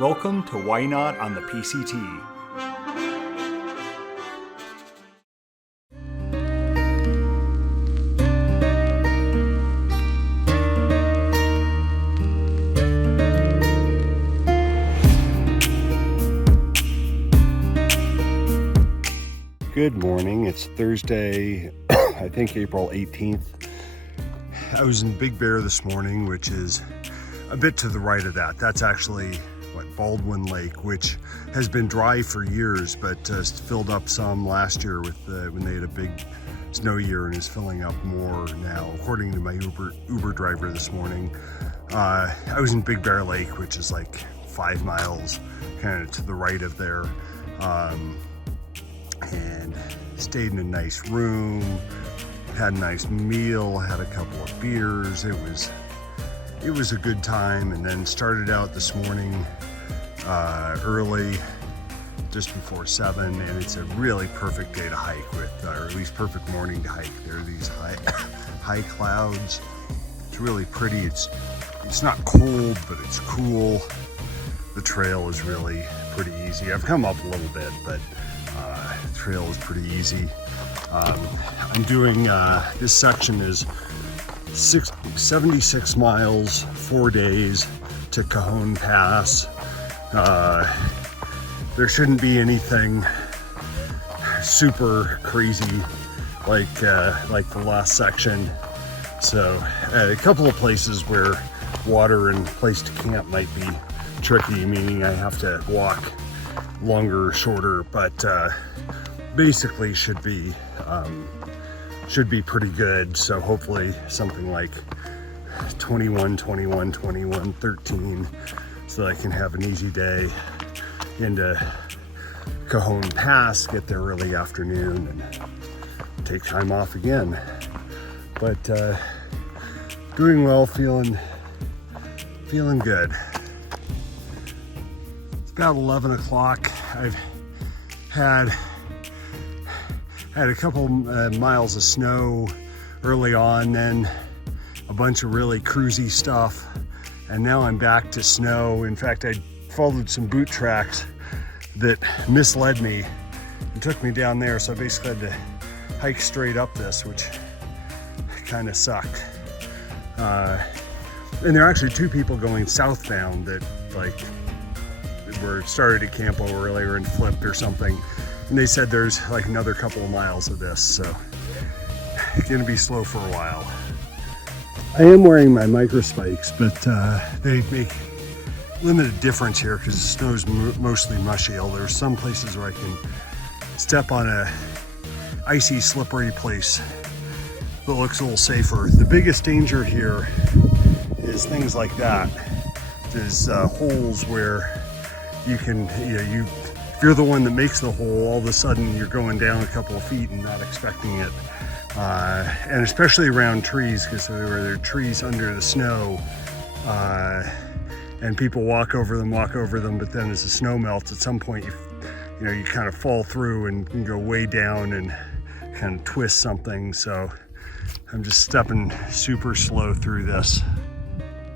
Welcome to Ynot on the PCT. Good morning. It's Thursday, I think April 18th. I was in Big Bear this morning, which is a bit to the right of that. That's actually Baldwin Lake, which has been dry for years, but filled up some last year with when they had a big snow year, and is filling up more now, according to my Uber driver this morning. I was in Big Bear Lake, which is like 5 miles kind of to the right of there, and stayed in a nice room, had a nice meal, had a couple of beers. It was a good time, and then started out this morning early, just before 7, and it's a really perfect day to hike with, or at least perfect morning to hike. There are these high clouds. It's really pretty. It's not cold, but it's cool. The trail is really pretty easy. I've come up a little bit, but the trail is pretty easy. I'm doing, this section is 76 miles, 4 days to Cajon Pass. There shouldn't be anything super crazy like the last section. So a couple of places where water and place to camp might be tricky, meaning I have to walk longer or shorter, but basically should be pretty good. So hopefully something like 21, 21, 21, 13, so that I can have an easy day into Cajon Pass, get there early afternoon, and take time off again. But doing well, feeling good. It's about 11 o'clock. I've had a couple miles of snow early on, then a bunch of really cruisy stuff, and now I'm back to snow. In fact, I followed some boot tracks that misled me and took me down there, so I basically had to hike straight up this, which kind of sucked. And there are actually 2 people going southbound that started to camp over earlier and flipped or something. And they said there's like another couple of miles of this, so it's gonna be slow for a while. I am wearing my micro spikes, but they make limited difference here because the snow's mostly mushy. Although there's some places where I can step on a icy, slippery place that looks a little safer. The biggest danger here is things like that. There's holes where you can, if you're the one that makes the hole, all of a sudden you're going down a couple of feet and not expecting it. And especially around trees, because there are trees under the snow, and people walk over them, but then as the snow melts, at some point you kind of fall through and can go way down and kind of twist something. So I'm just stepping super slow through this.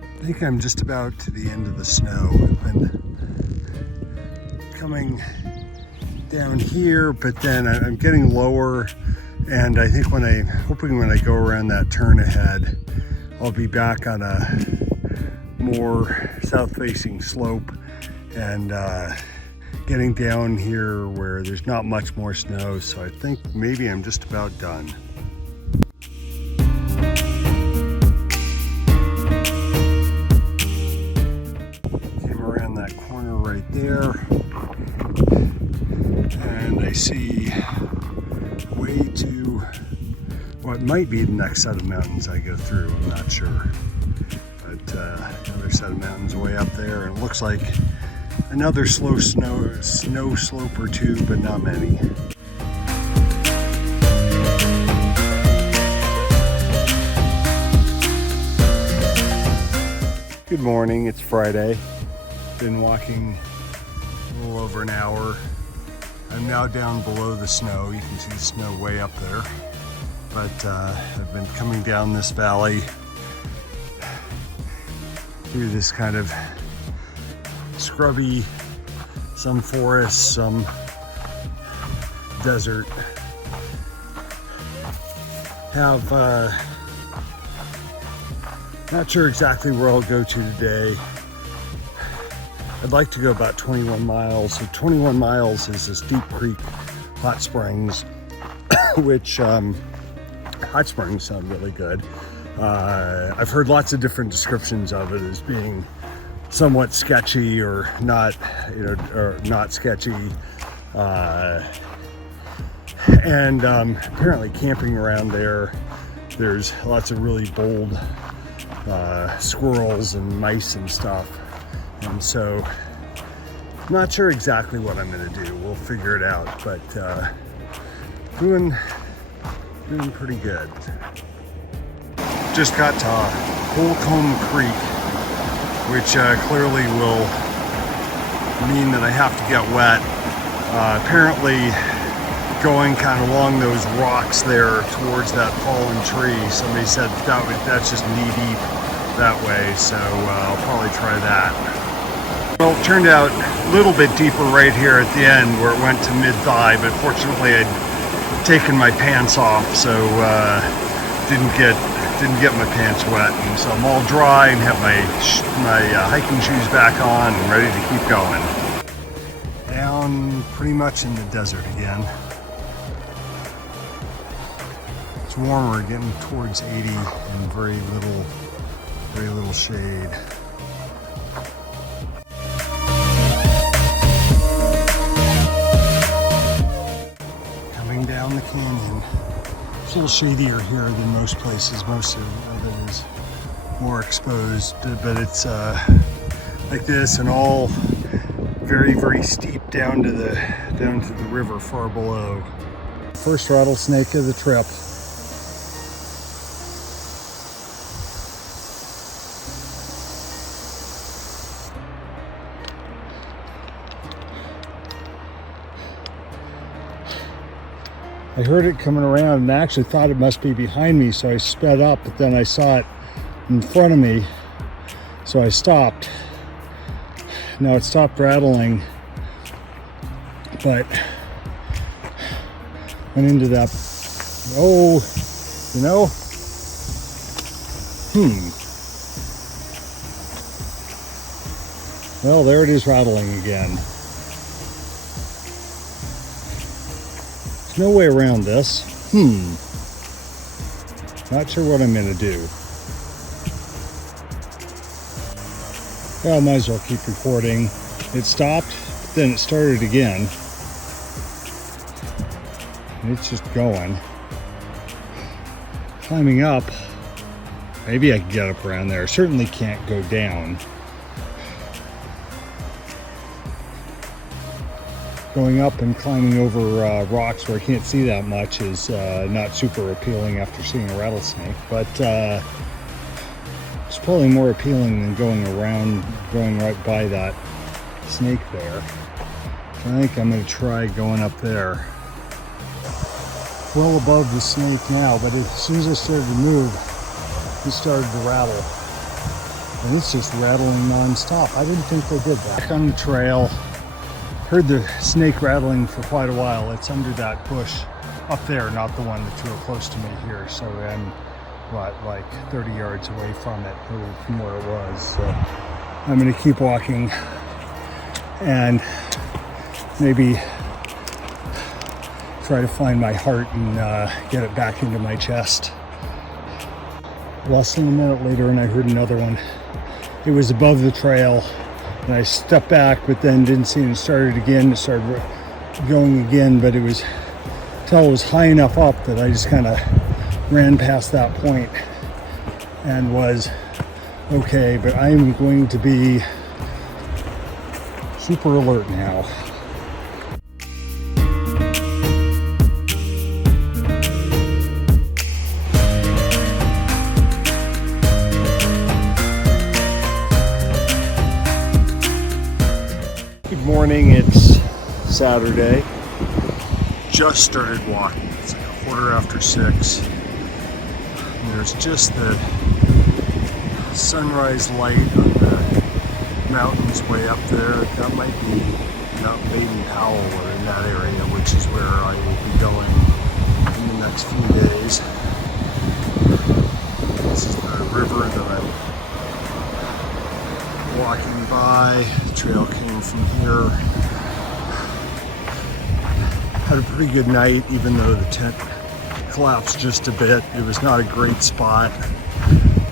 I think I'm just about to the end of the snow. I've been coming down here, but then I'm getting lower, and I think when I go around that turn ahead, I'll be back on a more south-facing slope, and getting down here where there's not much more snow. So I think maybe I'm just about done. Came around that corner right there, and I see way to what might be the next set of mountains I go through. I'm not sure, but another set of mountains way up there, and it looks like another slow snow slope or 2, but not many. Good morning, it's Friday. Been walking a little over an hour. I'm now down below the snow. You can see the snow way up there. But I've been coming down this valley through this kind of scrubby, some forest, some desert. Have not sure exactly where I'll go to today. I'd like to go about 21 miles. So 21 miles is this Deep Creek Hot Springs, which hot springs sound really good. I've heard lots of different descriptions of it as being somewhat sketchy or not, or not sketchy. And apparently camping around there, there's lots of really bold squirrels and mice and stuff. And so I'm not sure exactly what I'm gonna do. We'll figure it out, but doing pretty good. Just got to Holcomb Creek, which clearly will mean that I have to get wet. Apparently going kind of along those rocks there towards that fallen tree, somebody said that's just knee deep that way, so I'll probably try that. Well, it turned out a little bit deeper right here at the end where it went to mid-thigh, but fortunately I'd taken my pants off, so didn't get my pants wet, and so I'm all dry and have my hiking shoes back on and ready to keep going. Down pretty much in the desert again. It's warmer, getting towards 80 and very little shade. Coming down the canyon. It's a little shadier here than most places. Most of it is more exposed, but it's like this and all very steep down to the river far below. First rattlesnake of the trip. I heard it coming around and I actually thought it must be behind me, so I sped up, but then I saw it in front of me, so I stopped. Now it stopped rattling, but went into that, well, there it is rattling again. No way around this. Not sure what I'm gonna do. Well, might as well keep recording. It stopped, then it started again. And it's just going. Climbing up. Maybe I can get up around there. Certainly can't go down. Going up and climbing over rocks where I can't see that much is not super appealing after seeing a rattlesnake, but it's probably more appealing than going right by that snake there. So I think I'm going to try going up there. Well above the snake now, but as soon as I started to move, it started to rattle. And it's just rattling non-stop. I didn't think they did that. Back on the trail. Heard the snake rattling for quite a while. It's under that bush up there, not the one that's real close to me here. So I'm, like 30 yards away from it, from where it was. So I'm gonna keep walking and maybe try to find my heart and get it back into my chest. Less than a minute later and I heard another one. It was above the trail. And I stepped back, but then didn't see it and started again. It started going again, but it was till it was high enough up that I just kind of ran past that point and was okay. But I am going to be super alert now. Morning, it's Saturday. Just started walking. It's like 6:15. And there's just the sunrise light on the mountains way up there. That might be Mount Baden-Powell or in that area, which is where I will be going in the next few days. This is the river that I'm walking by. The trail came from here. Had a pretty good night, even though the tent collapsed just a bit. It was not a great spot,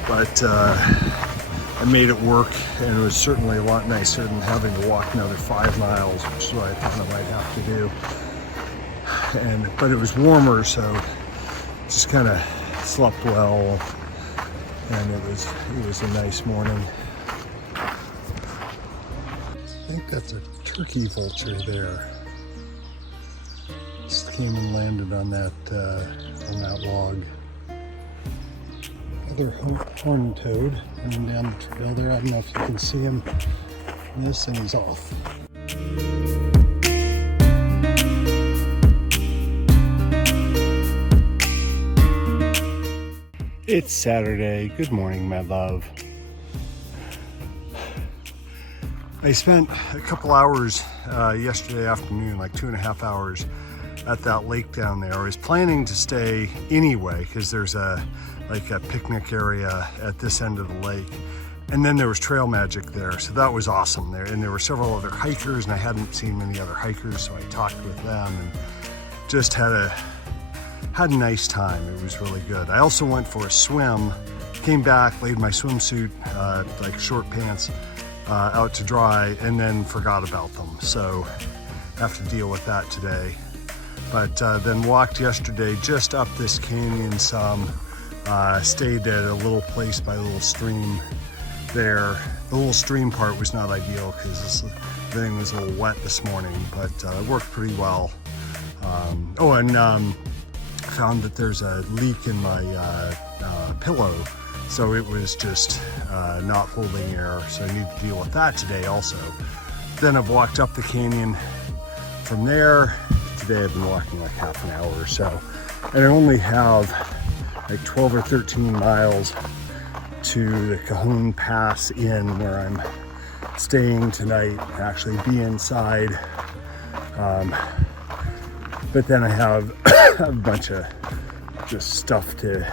but I made it work, and it was certainly a lot nicer than having to walk another 5 miles, which is what I thought I might have to do. But it was warmer, so just kind of slept well, and it was a nice morning. I think that's a turkey vulture there. Just came and landed on that log. Another horned toad coming down the trail there. I don't know if you can see him. This and he's off. It's Saturday. Good morning, my love. I spent a couple hours yesterday afternoon, like 2.5 hours, at that lake down there. I was planning to stay anyway because there's a picnic area at this end of the lake, and then there was trail magic there, so that was awesome there. And there were several other hikers, and I hadn't seen many other hikers, so I talked with them and just had a nice time. It was really good. I also went for a swim, came back, laid my swimsuit, like short pants, out to dry, and then forgot about them, so I have to deal with that today. But then walked yesterday just up this canyon some, stayed at a little place by a little stream there. The little stream part was not ideal because everything was a little wet this morning, but it worked pretty well. Found that there's a leak in my pillow, so it was just not holding air, so I need to deal with that today also. Then I've walked up the canyon from there. Today I've been walking like half an hour or so, and I only have like 12 or 13 miles to the Cajon Pass Inn where I'm staying tonight, actually be inside. But then I have a bunch of just stuff to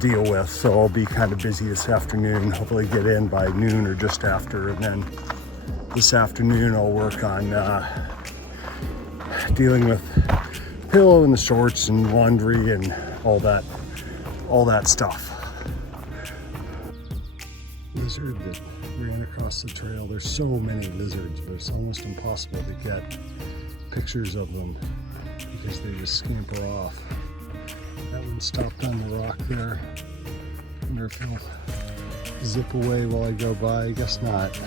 deal with, so I'll be kind of busy this afternoon, hopefully get in by noon or just after, and then this afternoon I'll work on dealing with pillow and the shorts and laundry and all that stuff. Lizard that ran across the trail. There's so many lizards, but it's almost impossible to get pictures of them because they just scamper off. That one stopped on the rock there. I wonder if he'll zip away while I go by. I guess not.